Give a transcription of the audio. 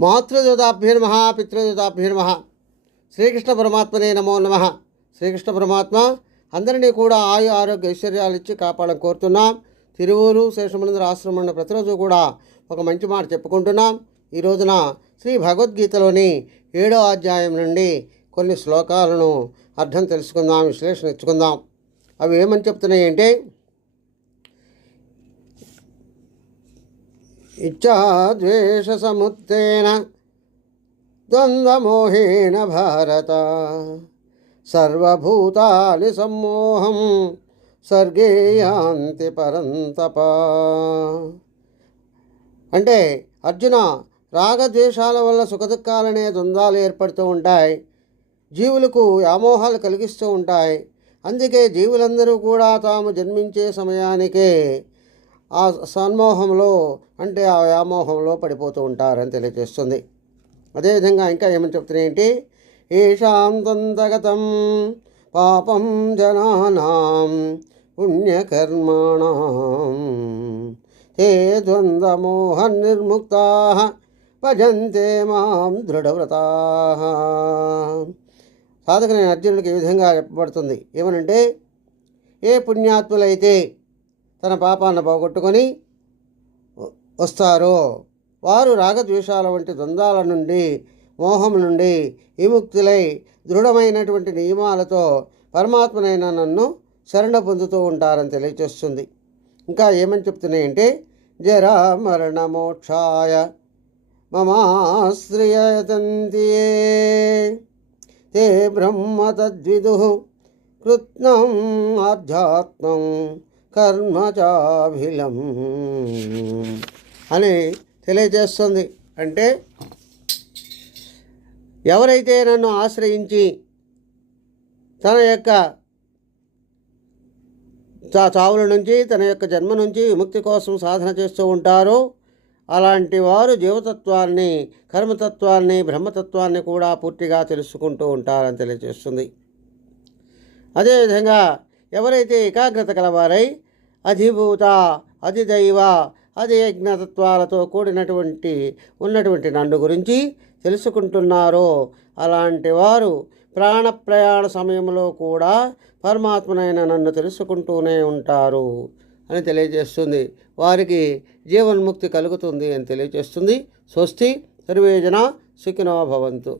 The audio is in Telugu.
మాతృదేవతాభ్యర్మ పితృదేవతాభ్యర్మ శ్రీకృష్ణ పరమాత్మనే నమో నమ. శ్రీకృష్ణ పరమాత్మ అందరినీ కూడా ఆయు ఆరోగ్య ఐశ్వర్యాలు ఇచ్చి కాపాడని కోరుతున్నాం. తిరువూరు శేషమనందర ఆశ్రమంలో ప్రతిరోజు కూడా ఒక మంచి మాట చెప్పుకుంటున్నాం. ఈ రోజున శ్రీ భగవద్గీతలోని ఏడో అధ్యాయం నుండి కొన్ని శ్లోకాలను అర్థం తెలుసుకుందాం విశ్లేషణ ఇచ్చుకుందాం. అవి ఏమని చెప్తున్నాయి అంటే ఇచ్చాద్వేషసముత్న ద్వంద్వమోహేణ భారత. సర్వభూతాని సమ్మోహం సర్గే యాంతి పరంతప. అంటే అర్జున రాగద్వేషాల వల్ల సుఖదుఖాలనే ద్వంద్వాలు ఏర్పడుతూ ఉంటాయి. జీవులకు వ్యామోహాలు కలిగిస్తూ ఉంటాయి. అందుకే జీవులందరూ కూడా తాము జన్మించే సమయానికే ఆ సన్మోహంలో అంటే ఆ వ్యామోహంలో పడిపోతూ ఉంటారని తెలియజేస్తుంది. అదేవిధంగా ఇంకా ఏమని చెప్తున్నాయేంటి ఏషాం తంతగతం పాపం జనానాం పుణ్యకర్మాణం ద్వంద్వమోహ ద్వంద్వమోహనిర్ముక్తాः భజంతే మాం దృఢవ్రత. సాధకులైన అర్జునుడికి ఈ విధంగా చెప్పబడుతుంది. ఏమనంటే ఏ పుణ్యాత్ములైతే తన పాపాన్ని పోగొట్టుకొని వస్తారో. వారు రాగద్వేషాల వంటి ద్వంద్వాల నుండి మోహం నుండి విముక్తులై దృఢమైనటువంటి నియమాలతో పరమాత్మనైన నన్ను శరణ పొందుతూ ఉంటారని తెలియచేస్తుంది ఇంకా ఏమని చెప్తున్నాయంటే జరా మరణ మోక్షాయ మమాశ్రయతంతి తే బ్రహ్మ తద్విదు కృత్నం ఆధ్యాత్మం కర్మచాభిలం అని తెలియజేస్తుంది. అంటే ఎవరైతే నన్ను ఆశ్రయించి తన యొక్క చా- చావుల నుంచి తన యొక్క జన్మ నుంచి విముక్తి కోసం సాధన చేస్తూ ఉంటారో అలాంటి వారు జీవతత్వాన్ని కర్మతత్వాన్ని బ్రహ్మతత్వాన్ని కూడా పూర్తిగా తెలుసుకుంటూ ఉంటారని తెలియజేస్తుంది. అదేవిధంగా ఎవరైతే ఏకాగ్రత కలవారై అధిభూత అధిదైవ అధియజ్ఞతత్వాలతో కూడినటువంటి ఉన్నటువంటి నన్ను గురించి తెలుసుకుంటున్నారో అలాంటి వారు ప్రాణప్రయాణ సమయంలో కూడా పరమాత్మనైన నన్ను తెలుసుకుంటూనే ఉంటారు అని తెలియజేస్తుంది. వారికి జీవన్ముక్తి కలుగుతుంది అని తెలియజేస్తుంది. స్వస్తి సర్వేజన సుఖినో భవంతు.